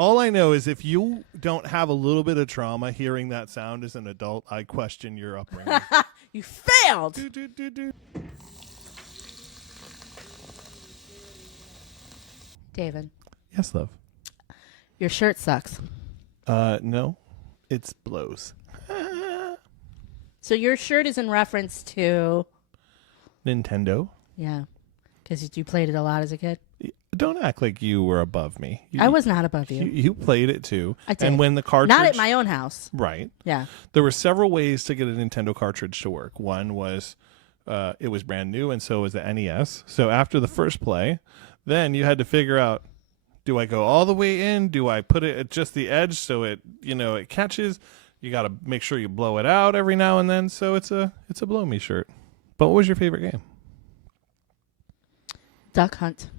All I know is if you don't have a little bit of trauma hearing that sound as an adult, I question your upbringing. You failed. David. Yes, love. Your shirt sucks. No, it's blows. So your shirt is in reference to Nintendo. Yeah, because you played it a lot as a kid. Don't act like you were above me. I was not above you. You played it too. I did. And when the cartridge, not at my own house. Right. Yeah. There were several ways to get a Nintendo cartridge to work. One was it was brand new, and so was the NES. So after the first play, then you had to figure out, do I go all the way in? Do I put it at just the edge so it it catches? You got to make sure you blow it out every now and then. So it's a blow me shirt. But what was your favorite game? Duck Hunt.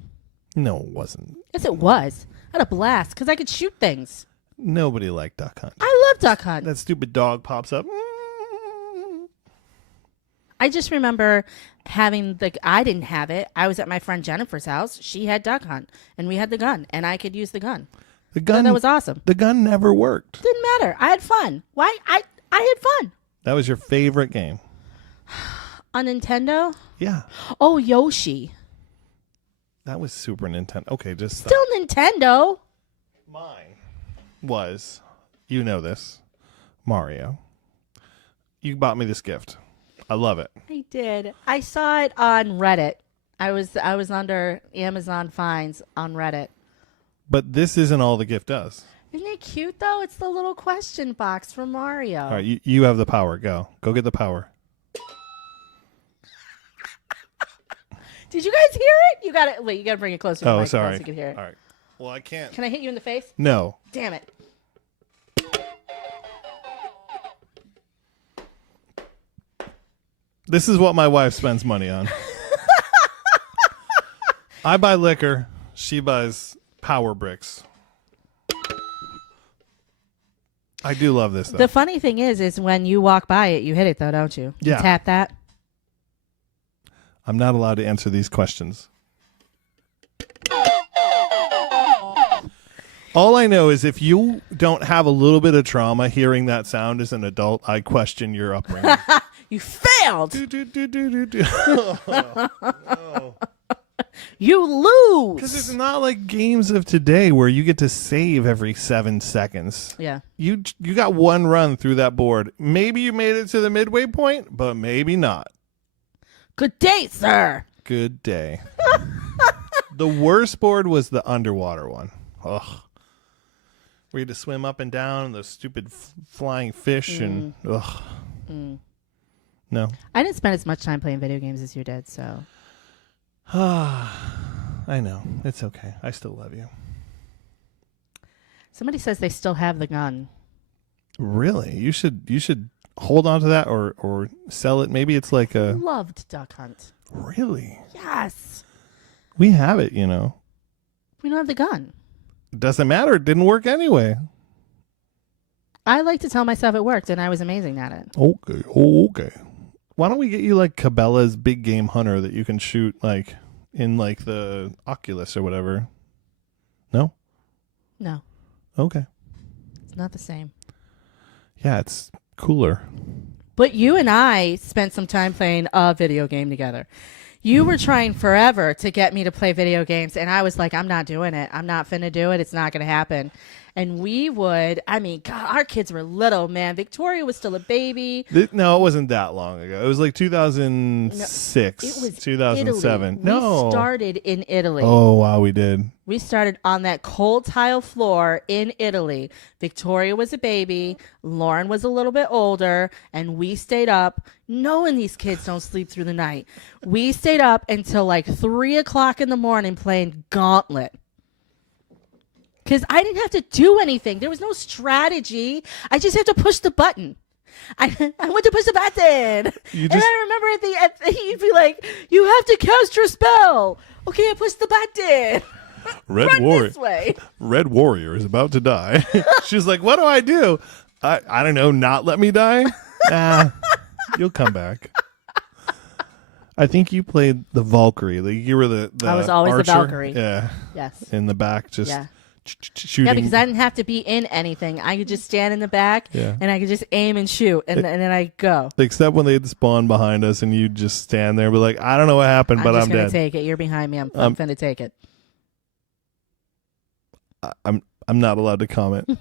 No, it wasn't. Yes, it was. I had a blast because I could shoot things. Nobody liked Duck Hunt. I love Duck Hunt. That stupid dog pops up. I just remember having I didn't have it. I was at my friend Jennifer's house. She had Duck Hunt, and we had the gun, and I could use the gun. The gun, that was awesome. The gun never worked. Didn't matter. I had fun. Why? I had fun. That was your favorite game? On Nintendo? Yeah. Oh, Yoshi. That was Super Nintendo. Okay, just stop. Still Nintendo. Mine was, you know this, Mario. You bought me this gift. I love it. I did. I saw it on Reddit. I was under Amazon Finds on Reddit. But this isn't all the gift does. Isn't it cute, though? It's the little question box for Mario. All right, you have the power. Go get the power. Did you guys hear it? You got to wait. You got to bring it closer. Oh, to sorry. So you can hear it. All right. Well, I can't. Can I hit you in the face? No. Damn it. This is what my wife spends money on. I buy liquor. She buys power bricks. I do love this, though. The funny thing is when you walk by it, you hit it, though, don't you? Yeah. You tap that. I'm not allowed to answer these questions. All I know is if you don't have a little bit of trauma hearing that sound as an adult, I question your upbringing. You failed. No. You lose. Because it's not like games of today where you get to save every 7 seconds. Yeah. You got one run through that board. Maybe you made it to the midway point, but maybe not. Good day, sir. Good day. The worst board was the underwater one. Ugh. We had to swim up and down and those stupid flying fish and ugh. No. I didn't spend as much time playing video games as you did, so. I know. It's okay. I still love you. Somebody says they still have the gun. Really? You should hold on to that or sell it. Maybe it's like a Loved Duck Hunt. Really? Yes. We have it, you know. We don't have the gun. It doesn't matter. It didn't work anyway. I like to tell myself it worked, and I was amazing at it. Okay. Oh, okay. Why don't we get you like Cabela's big game hunter that you can shoot like in like the Oculus or whatever? No? No. Okay. It's not the same. Yeah, it's cooler. But you and I spent some time playing a video game together. You were trying forever to get me to play video games, and I was like, I'm not doing it. I'm not finna do it. It's not going to happen. And we would, I mean, God, our kids were little, man. Victoria was still a baby. No, it wasn't that long ago. It was like 2006, No, it was 2007. Italy. No. We started in Italy. Oh, wow, we did. We started on that cold tile floor in Italy. Victoria was a baby. Lauren was a little bit older. And we stayed up, knowing these kids don't sleep through the night. We stayed up until like 3 o'clock in the morning playing Gauntlet. Because I didn't have to do anything. There was no strategy. I just had to push the button. I went to push the button. And I remember at the you'd be like, you have to cast your spell. Okay, I pushed the button. This way. Red Warrior is about to die. She's like, what do I do? I don't know, not let me die? Nah, you'll come back. I think you played the Valkyrie. Like you were the I was always archer. the Valkyrie. Yeah. Yes. In the back, just shooting. Yeah, because I didn't have to be in anything. I could just stand in the back Yeah. and I could just aim and shoot, and then I go. Except when they'd spawn behind us and you'd just stand there and be like, I don't know what happened, but I'm I'm just gonna dead. take it. You're behind me. I'm gonna take it. I'm not allowed to comment.